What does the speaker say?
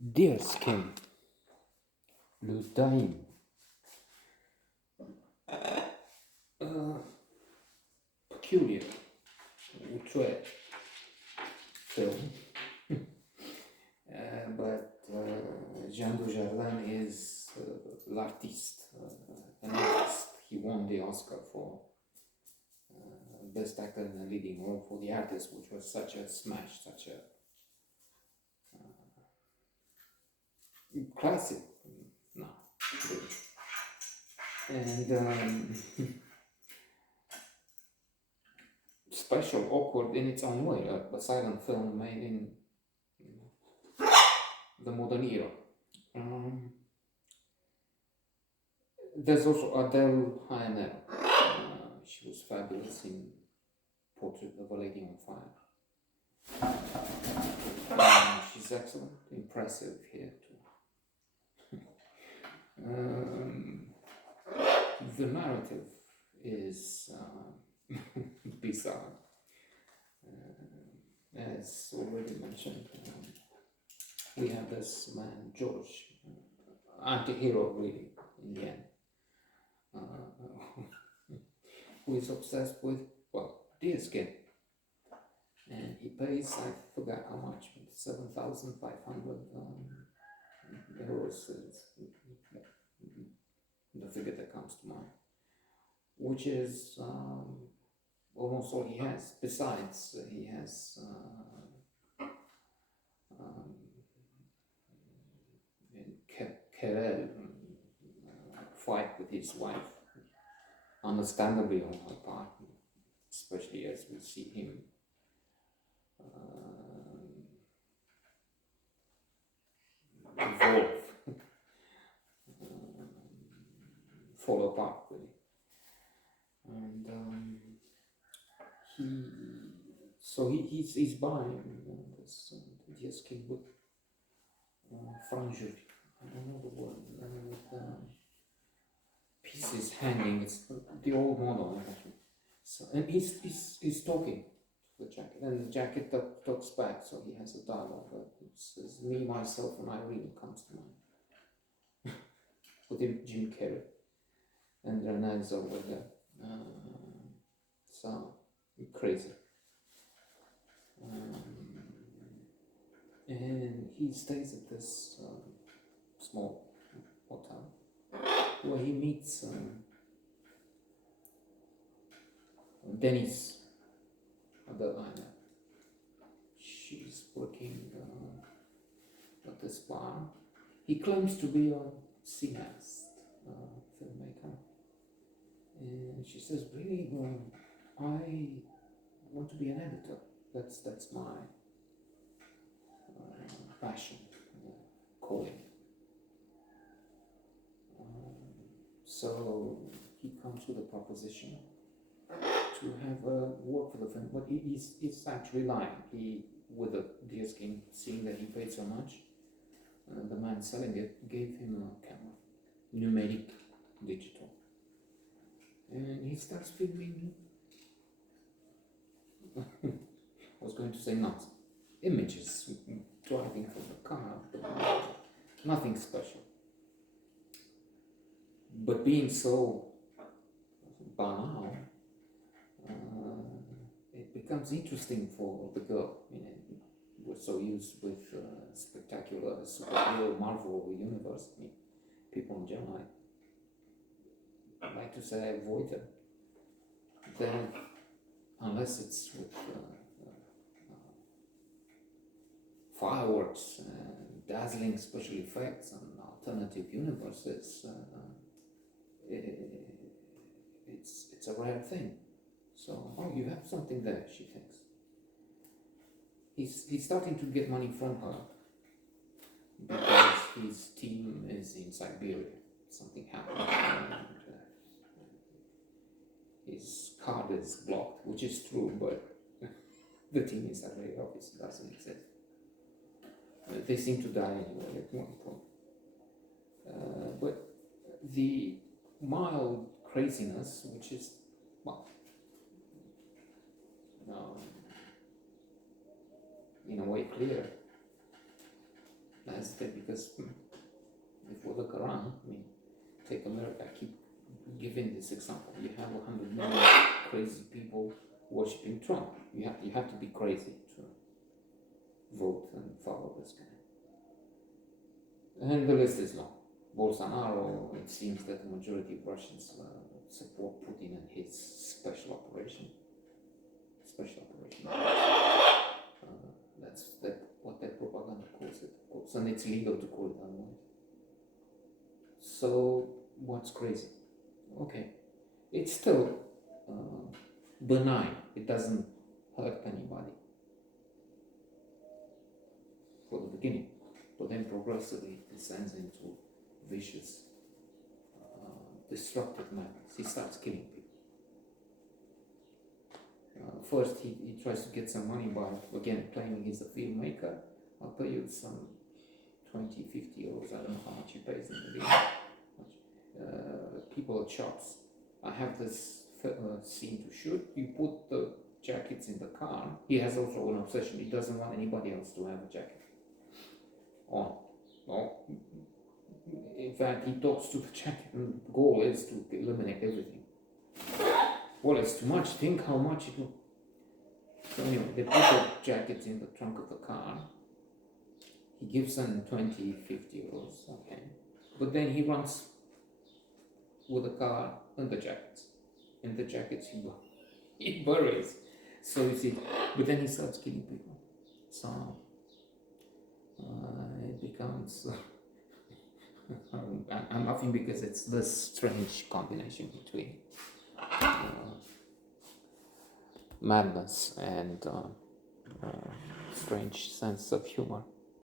Deerskin, le Daim. Peculiar, outre film. But Jean Dujardin is l'artiste, an artist. He won the Oscar for Best Actor in a Leading Role for The Artist, which was such a smash, such a classic. No, really. And special, awkward in its own way, a silent film made in the modern era. There's also Adele Haenel. She was fabulous in Portrait of a Lady on Fire. She's excellent, impressive here too. The narrative is bizarre. As already mentioned, we have this man, George, anti-hero really, in the end, who is obsessed with, well, deerskin. And he pays, I forgot how much, 7,500 euros is the figure that comes to mind, which is almost all he has. Besides, he has Kerel fight with his wife, understandably on her part, especially as we see him evolve, fall apart really. And he's buying this deerskin with frangerie. I don't know the word. With pieces hanging. It's the old model. So, and he's talking to the jacket, and the jacket talks back. So he has a dialogue. It says, "Me, myself, and Irene" comes to mind. With him, Jim Carrey, and Renee Zellweger. So crazy. And he stays at this small hotel where he meets Denise Adelina. She's working at this bar. He claims to be a cineast, filmmaker. And she says, "Really, I want to be an editor. That's my passion, calling." So he comes with a proposition to have work for the film, but he's actually lying. He, with the deerskin, seeing that he paid so much, the man selling it gave him a camera, numeric, digital, and he starts filming. I was going to say not images, driving from the car, nothing special. But being so banal, it becomes interesting for the girl. We're so used with spectacular superhero Marvel universe. People in general, I like to say, I avoid them. Then, unless it's with fireworks, dazzling special effects, and alternative universes, it's a rare thing. So, you have something there, she thinks. He's starting to get money from her because his team is in Siberia. Something happened, and his card is blocked, which is true, but the team in Siberia obviously doesn't exist. They seem to die anyway at one point. But the mild craziness, which is, well, in a way clear, hesitate because if we look around, I mean, take America, I keep giving this example. You have 100 million crazy people worshipping Trump. You have to be crazy to vote and follow this guy. And the list is long. Bolsonaro, it seems that the majority of Russians support Putin and his special operation. That's what that propaganda calls it, of course, and it's legal to call it otherwise. So, what's crazy? Okay, it's still benign. It doesn't hurt anybody for the beginning, but then progressively it descends into vicious, destructive madness. He starts killing people. First, he tries to get some money by, again, claiming he's a filmmaker. I'll pay you some 20, 50 euros. I don't know how much he pays in the video. People at shops. I have this scene to shoot. You put the jackets in the car. He has also an obsession. He doesn't want anybody else to have a jacket on. No. In fact, he talks to the jacket, and the goal is to eliminate everything. Well, it's too much. Think how much it will. So anyway, they put the jackets in the trunk of the car. He gives them 20, 50 euros, okay. But then he runs with the car and the jackets. In the jackets he buries. So you see, but then he starts killing people. So it becomes. I'm laughing because it's this strange combination between madness and strange sense of humor.